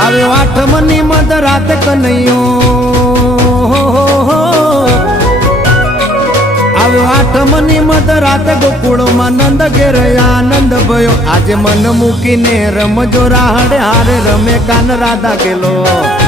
આવ્યો આઠમની મધ રાત કનૈયો, આવ્યો આઠમની મધ રાત ગોકુળમાં નંદ ઘેર આનંદ ભયો. આજે મન મૂકીને રમજો રાહડે હારે રમે કાન રાધા કેલો.